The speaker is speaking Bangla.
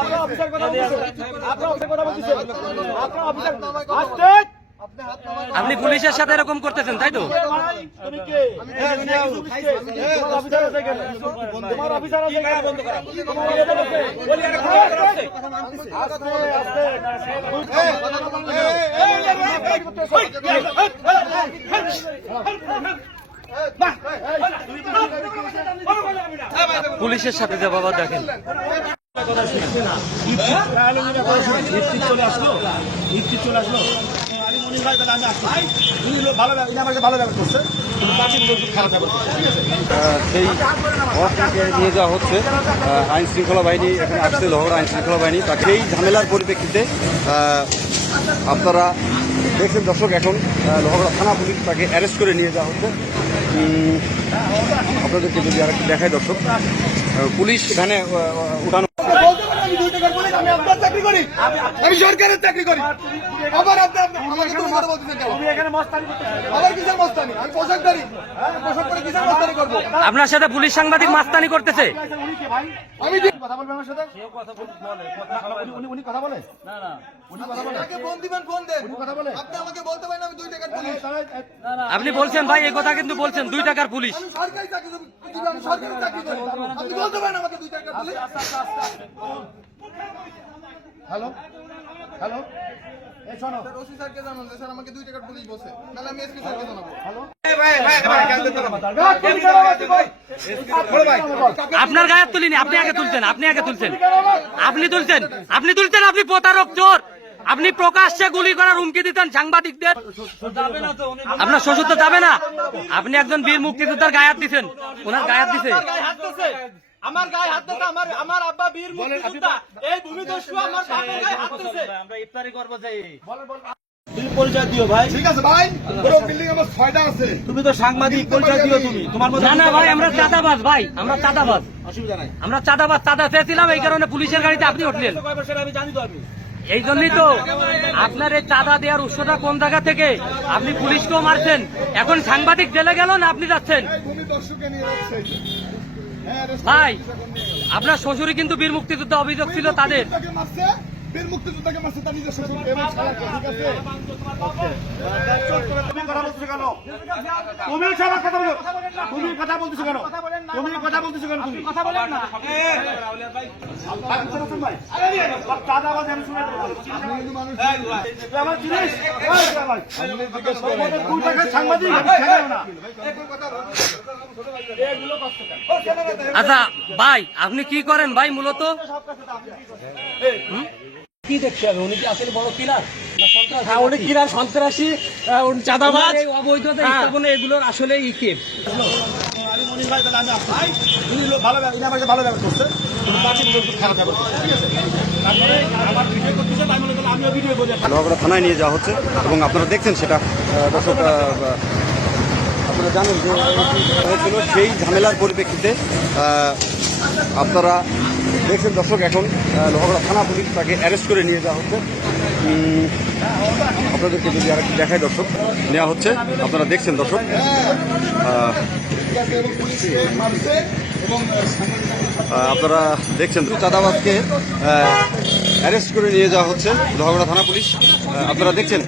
আপনার অফিসার কথা আপনার অফিসার কথা আপনার অফিসার আসতে আপনি পুলিশের সাথে এরকম করতেছেন তাই তো পুলিশের সাথে যে বাবা দেখেন সেই মহাসড়কে নিয়ে যাওয়া হচ্ছে। আইন শৃঙ্খলা বাহিনী এখানে আসছে লহর আইন শৃঙ্খলা বাহিনী। তাকে এই ঝামেলার পরিপ্রেক্ষিতে আপনারা দেখছেন দর্শক এখন লহগড়া থানা পুলিশ তাকে অ্যারেস্ট করে নিয়ে যাওয়া হচ্ছে। আপনাদেরকে যদি আর দেখায় দর্শক পুলিশ এখানে আহ, উঠানো বলতে পারেন আমি দুই টাকার পুলিশ, আমি আপনার চাকরি করি। আমি সরকারের চাকরি করি। আবার আপনার আমাকে তো মারা বলতেছেন কেন? তুমি এখানে মস্তানি করতেছো আবার কিসের মস্তানি? আমি পোশাকদারি হ্যাঁ, পোশাক পরে কিসের মস্তানি করব? আপনার সাথে পুলিশ সাংবাদিক মাস্তানি করতেছে। উনি কে ভাই আমি কথা বলবেন আমার সাথে? উনি- উনি উনি কথা বলে? না না। উনি কথা বলে আমাকে ফোন দিবেন ফোন দেন। উনি কথা বলে। আপনি আমাকে বলতে পারেন আপনি বলছেন ভাই এই কথা কিন্তু বলছেন দুই টাকার পুলিশ। হ্যালো? হ্যালো? এই শোনো। ওসি স্যারকে জানান যে স্যার আমাকে দুই টাকার পুলিশ বলছে। তাহলে আমি এসপি স্যারকে জানাব। আপনার গায়ে তুলিনি আপনি আগে তুলছেন আপনি আগে তুলছেন। আপনি তুলছেন আপনি তুলছেন আপনি প্রতারক চোর। আপনি প্রকাশ্যে গুলি করার হুমকি দিতেন সাংবাদিকদের? আপনার শ্বশুর তো যাবে না। আপনি একজন বীর মুক্তিযোদ্ধার গায়ে হাত দিচ্ছেন ওনার গায়ে হাত দিছে। আমার গায়ে হাত দিছে। আমার আমার আব্বা বীর মুক্তিযোদ্ধা। এই ভূমিদস্যু আমার বাপের গায়ে হাত দিছে। আমরা ইফতারি করব যাই পরিচয় দিও ভাই। ঠিক আছে ভাই। পুরো বিল্ডিং আমার ছয়টা আছে। তুমি তো সাংবাদিক পরিচয় দিও তুমি। তোমার না না ভাই আমরা চাঁদাবাজ ভাই আমরা চাঁদাবাজ। অসুবিধা নাই। আমরা চাঁদাবাজ চাঁদা চেয়েছিলাম এই কারণে পুলিশের গাড়িতে আপনি উঠলেন। আমি জানি তো আমি। এই জন্যই তো আপনার এই চাঁদা দেওয়ার উৎসটা কোন জায়গা থেকে? আপনি পুলিশকেও মারছেন। এখন সাংবাদিক জেলে গেল না আপনি যাচ্ছেন? ভাই, আপনার শ্বশুরই কিন্তু বীর মুক্তিযুদ্ধ অভিযোগ ছিল তাদের। বীর মুক্তিযোদ্ধাকে মারছে তার নিজের শ্বশুর কথা বলতেছো কেন? তুমি সবার কথা বলো। তুমি কথা বলতেছো কেন? তুমি কথা বলতেছো কেন তুমি? কথা বলেন না। আচ্ছা ভাই আপনি কি করেন ভাই মূলত? কি দেখতে হবে? উনি কি আসলে বড় কিলার? হ্যাঁ উনি কিলার সন্ত্রাসী চাঁদাবাজ। অবৈধতা হ্যাঁ। স্থাপনে এগুলোর আসলে ভালো ব্যবহার- ইনি ভালো ব্যবহার করছে। কিন্তু বাকি লোক খারাপ ব্যবহার করছে ঠিক আছে? তারপরে আমার ভিডিও করতেছে তাই করলে আমিও ভিডিও করি। লহগড়া থানায় নিয়ে যাওয়া হচ্ছে এবং আপনারা দেখছেন সেটা দর্শক আপনারা জানেন যে সেই ঝামেলার পরিপ্রেক্ষিতে আহ, আপনারা দেখছেন দর্শক, এখন লোহাগড়া থানা পুলিশ তাকে অ্যারেস্ট করে নিয়ে যাওয়া হচ্ছে। আপনাদেরকে যদি আর একটু দেখায় দর্শক, নেওয়া হচ্ছে। আপনারা দেখছেন দর্শক আপনারা দেখছেন চাঁদাবাদকে অ্যারেস্ট করে নিয়ে যাওয়া হচ্ছে লোহাগড়া থানা পুলিশ। আপনারা দেখছেন।